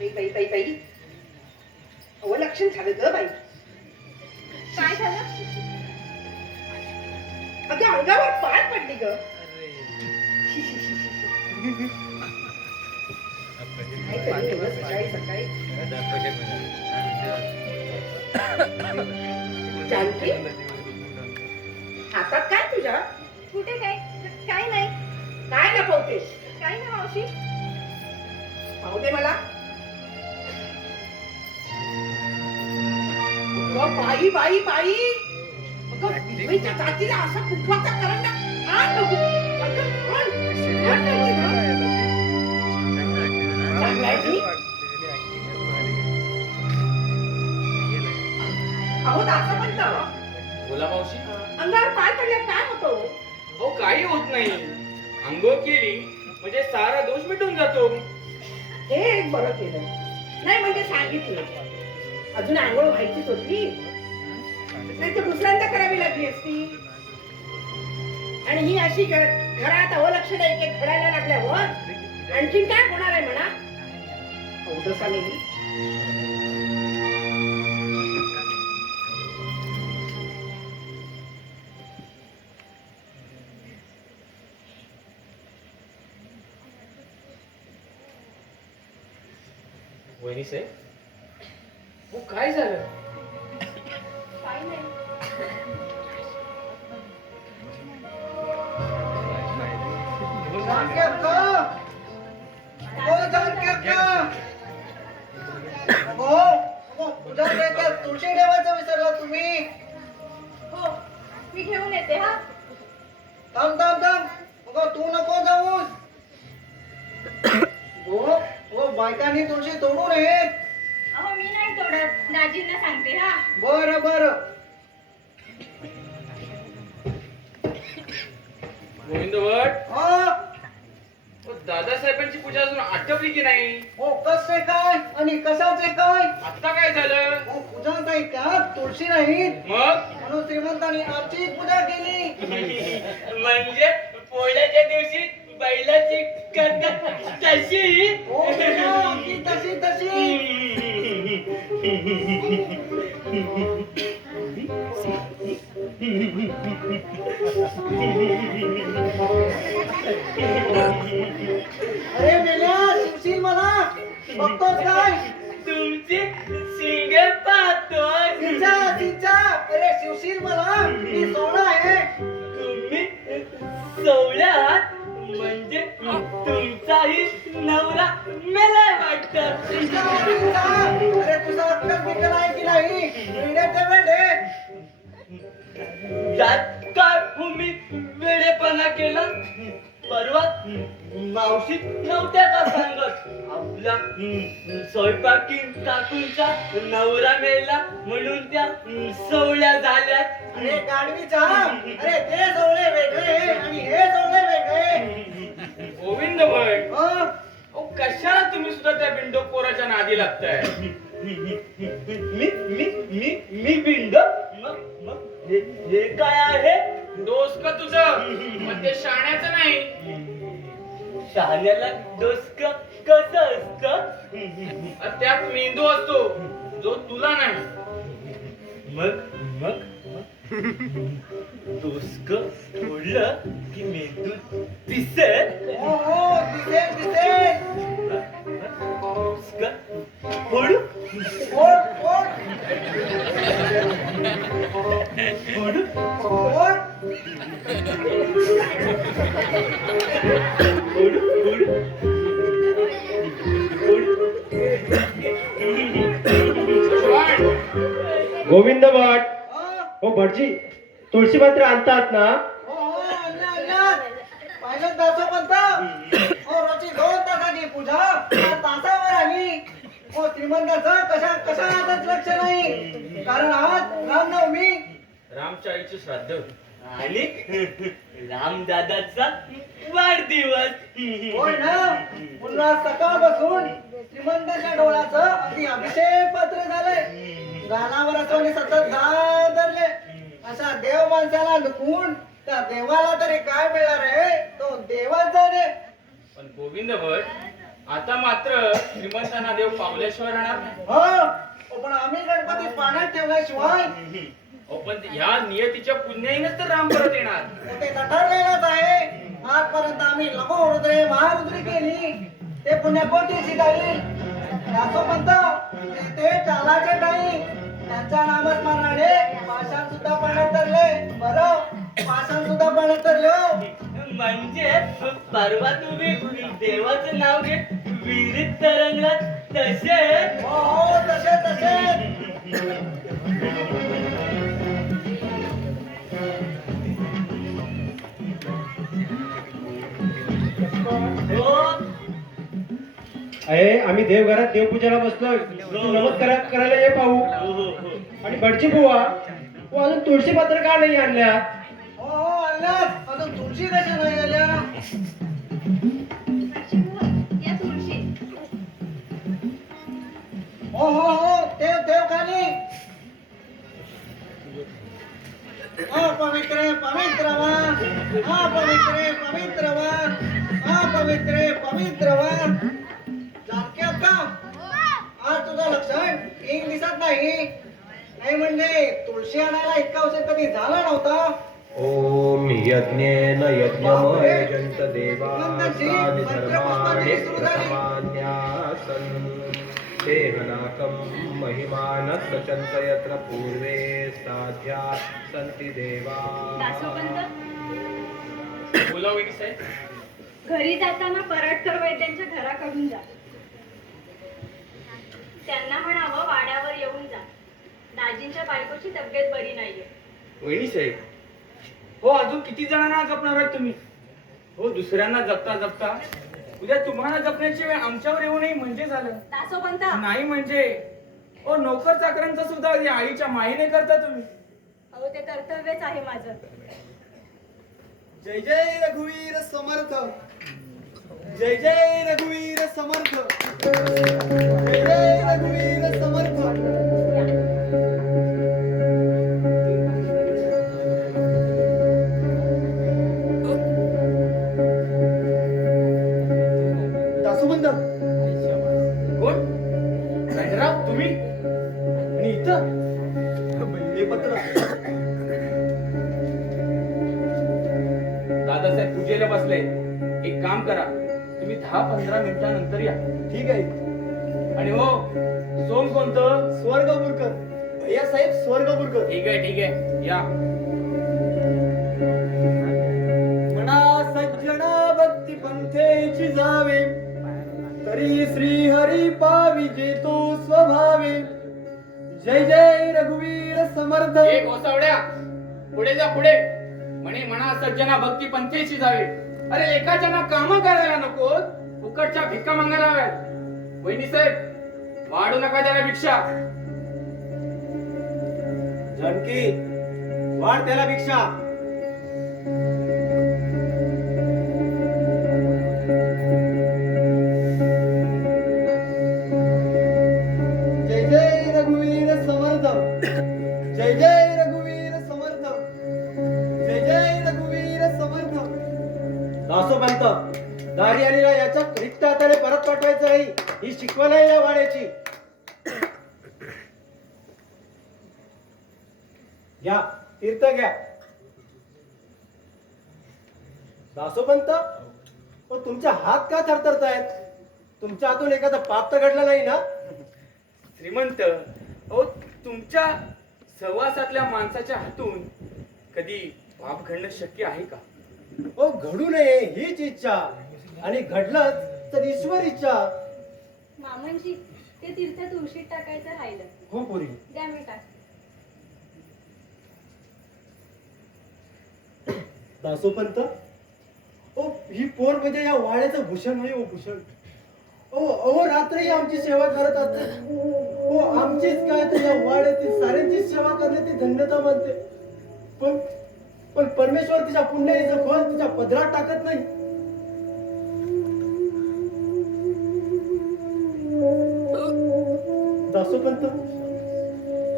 बाई बाई बाई अवलक्षण झालं ग बाई. काय झालं? अगं अंगावर पाय पडली ग. काय करू एवढं सकाळी सकाळी. जानकी हातात काय तुझ्या? कुठे काय? काय नाही. काय लपवतेस? काय नाही मावशी. पाहू दे मला. अगं बाई बाई बाई अगं विधवेच्या जातीला असा कुंकवाचा करंडा आण बघू. अगं आण. आण बघू गं. चांगला आहे की? अहो असं म्हणतं बोला मावशी. अंगावर पाय पडल्यावर काय होतो? हो काही होत नाही. अंघोळ केली म्हणजे सारा दोष मिटून जातो. हे एक बरं केलं. नाही म्हणजे सांगितलं. अजून आंघोळ व्हायचीच होती. नाही तर दुसऱ्यांदा करावी लागली असती. आणि ही अशी घरात अवलक्षण एक एक घडायला लागल्यावर आणखीन काय होणार आहे म्हणा. औदसा नेली. वहिनी साहेब, हो काय झालं? काय नाही. तुळशी ठेवायचं विसरला तुम्ही. हो मी घेऊन येते हा. थांब थांब थांब. अगं तू नको जाऊस. हो बायकांनी तुळशी तोडू नये. अहो मी नाही तोडत. दाजींना सांगते हा. बरं बरं. गोविंद भट, हा दादासाहेबांची पूजा अजून आटपली की नाही? हो कसे काय आणि कशाचे काय. आता काय झालं? हो पूजा नाही त्यात तुळशी नाही मग म्हणून श्रीमंतांनी आमची पूजा केली. म्हणजे पोळ्याच्या दिवशी बैलाची करतात तशी? हो बेटा, अगदी तशी तशी. अरे मेल्या शिवशील मला बघतोस काय. तुमची शिंग पाहतोय. तिचा तिचा अरे शिवशील मला मी सोळा आहे. तुम्ही सोवल्यात म्हणजे तुमचाही नवरा मेलाय वाटत. तिचा तिचा अरे तुझा अक्कल बिक्कल आहे की नाही. वेड्याचे वेडे. यात काय तुम्ही वेडेपणा केला? परवा मावशी नव्हत्या का सांगत आपल्या स्वयंपाकीन काकूंचा नवरा मेला म्हणून त्या सोवल्या झाल्यात. अरे गाडवीचा अरे ते सोळे वेगळे आणि हे सोळे वेगळे. गोविंद भट, हं? अहो कशाला तुम्ही सुद्धा त्या बिंडो पोराच्या नादी लागताय? मी मी मी मी बिंड? मग हे काय आहे? डोसक तुझं, मग ते शाण्याचं नाही. शाण्याला डोसक कसं असतं? त्यात मेंदू असतो जो तुला नाही. मग मग डोसक फोडलं की मेंदू दिसेल. हो हो दिसेल दिसेल. डोसक फोडू ओढ ओढ फोडू ओढ. फोडू फोडू गोविंद भट, हं? हो भटजी, तुळशी पत्र आणतात ना? हो हो आणल्या आणल्या. पाहिलं दासोपंत. हो रोजची 2 तासाची पूजा आज तासावर आली. हो श्रीमंताचं कशा आताच लक्ष नाही. कारण आज रामनवमी. रामच्या आईचे श्राद्ध आणि रामदादाचा वाढदिवस. होय ना. पुन्हा सकाळ बसून श्रीमंताच्या डोळ्याचं अगदी अभिषेक पत्र झालंय. गालावर असं सतत दार धरले. अशा देव माणसाला नुकून त्या देवाला तरी काय मिळणार आहे तो देवाच जाणे. पण गोविंद भट, आता मात्र श्रीमंतांना देव पावल्याशिवाय राहणार नाही. हो पण आम्ही गणपती पाण्यात ठेवल्याशिवाय पण ह्या नियतीच्या पुण्याईनच तर राम परत येणार. ते ठरलेलंच आहे. आजपर्यंत आम्ही लघुरुद्रे महारुद्री केली ते पुण्यकोटीची जाईल. दासोपंत ते टालाचे नाही. त्यांच्या नामस्मरणाने पाषाण सुद्धा पाण्यात तरले. बरं पाषाण सुद्धा पाण्यात तरले हो. म्हणजे परवा तुम्ही देवाचं नाव घेत विहिरीत तरंगला तसे हो हो तसे तसे. हो अरे आम्ही देवघरात देवपूजेला बसलोय. तू नमस्कार करायला ये पाहू. आणि भटजी बुवा तू अजून तुळशी पत्र का नाही आणल्या? हो हो आणल्यात. अजून तुळशी कशा नाही आल्या? या तुळशी. हो हो हो देव देव खाली. पवित्रे पवित्र वा. पवित्रे पवित्र वा. पवित्रे पवित्र वा. जानकी अक्का आज तुझं लक्षण एक दिसत नाही. नाही म्हणजे तुळशी आणायला इतका उशीर कधी झाला नव्हता. ओम यज्ञेन यज्ञमयजंत देवा नंदनजी, तानि मंत्रपुष्पांजली धर्माणि सुरू झाली. प्रथमान्यासन् देहनाकं महिमानः सचन्त यत्र पूर्वे साध्या सन्ति देवा. दासोपंत बोला वहिनी साहेब. घरी जाताना परटकर वैद्यांच्या घराकडून जा. त्यांना म्हणावं वाड्यावर येऊन जा. दाजींच्या बायकोची तब्येत बरी नाहीये. वहिनी साहेब हो अजून किती जणांना जपणार आहात तुम्ही? हो दुसऱ्यांना जपता जपता उद्या तुम्हाला जपण्याची वेळ आमच्यावर येऊ नये म्हणजे झालं. दासोपंत नाही म्हणजे ओ नोकर चाकरांचा सुद्धा या आईच्या माईने करता तुम्ही. अहो ते कर्तव्यच आहे माझं. जय जय रघुवीर समर्थ. जय जय रघुवीर समर्थ. जय जय रघुवीर समर्थ. दासोबंद कोण? रंगराव तुम्ही आणि इथं हे पत्र दादासाहेब पूजेला बसले. एक काम करा तुम्ही 10-15 मिनिटांनंतर या. ठीक आहे. आणि हो सोम कोणतं? स्वर्गपूरकर. भैया साहेब स्वर्गपूरकर. ठीक आहे या. म्हणा सज्जना भक्ती पंथेची जावे तरी श्री हरी पावी जेतो स्वभावे. जय जय रघुवीर समर्थ. एक गोसावड्या पुढे जा पुढे. म्हणा सज्जना भक्ती पंथेशी जावे. अरे लेखाच्या ना काम करायला नको फुकटच्या भिक्का मागायला हव्यात. वहिनी साहेब वाढू नका त्याला भिक्षा. जानकी वाढ त्याला भिक्षा. जय जय रघुवीर समर्थ. जय जय रघुवीर समर्थ. जय जय रघुवीर समर्थ. दासोपंत दारी आलेला याच्या रिक्त हाताने परत पाठवायचं नाही. ही शिकवण आहे या वाड्याची. घ्या तीर्थ घ्या. दासोपंत पण तुमचे हात का थरथरतायत? तुमच्या हातून एखादा पाप तर घडला नाही ना? श्रीमंत अहो तुमच्या सहवासातल्या माणसाच्या हातून कधी पाप घडणं शक्य आहे का? हो घडू नये हीच इच्छा. आणि घडलंच तर ईश्वर इच्छा. मामनजी ते तीर्थ तुळशीत टाकायचं राहिलं. हो पुरी. द्या मी टाक. दासोपंत ओ ही पोर म्हणजे या वाड्याचं भूषण नाही. हो भूषण. अहो रात्री आमची सेवा करत असते. हो आमचीच काय तर या वाड्यातील साऱ्यांची सेवा करण्याची धन्यता मानते. पण परमेश्वर तिच्या पुण्याईचं फळ तिच्या पदरात टाकत नाही. दासोपंत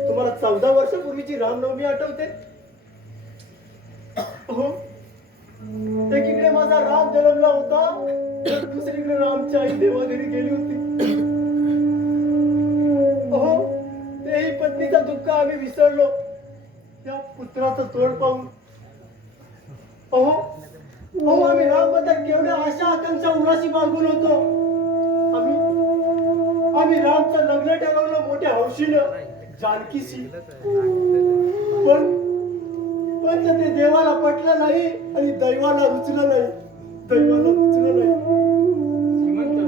तुम्हाला 14 वर्षापूर्वीची रामनवमी आठवते? हो एकीकडे माझा राम जन्मला होता तर दुसरीकडे रामची आई देवाघरी गेली होती. अहो तेही पत्नीचा दुःख आम्ही विसरलो त्या पुत्राचं तोड पाहून. अहो आम्ही रामबद्दल केवढ्या आशा आकांक्षा उराशी बाळगून होतो. आम्ही रामचं लग्न ठरवलं मोठ्या हौशीनं जानकीशी. पण ते देवाला पटलं नाही आणि दैवाला रुचलं नाही. श्रीमंत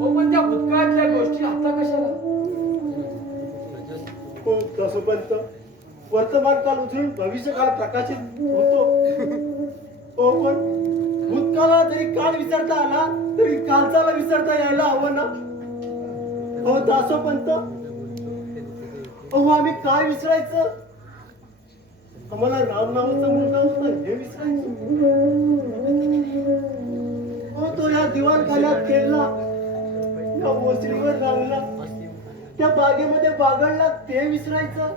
हो, पण त्या भूतकाळातल्या गोष्टी आता कशाला? हो दसोपंत, वर्तमान काल उचलून भविष्य काळ प्रकाशित होतो. हो पण भूतकाळाला जरी काल विसरता आला तरी कालचाला विसरता यायला हवं ना. हो दासोपंत, अहो आम्ही काय विसरायचं? आम्हाला राम नावाचा मुलगा होता हे विसरायचं. हो तो या दिवाणखान्यात खेळला, या ओसरीवर रांगला, त्या बागेमध्ये बागडला ते विसरायचं.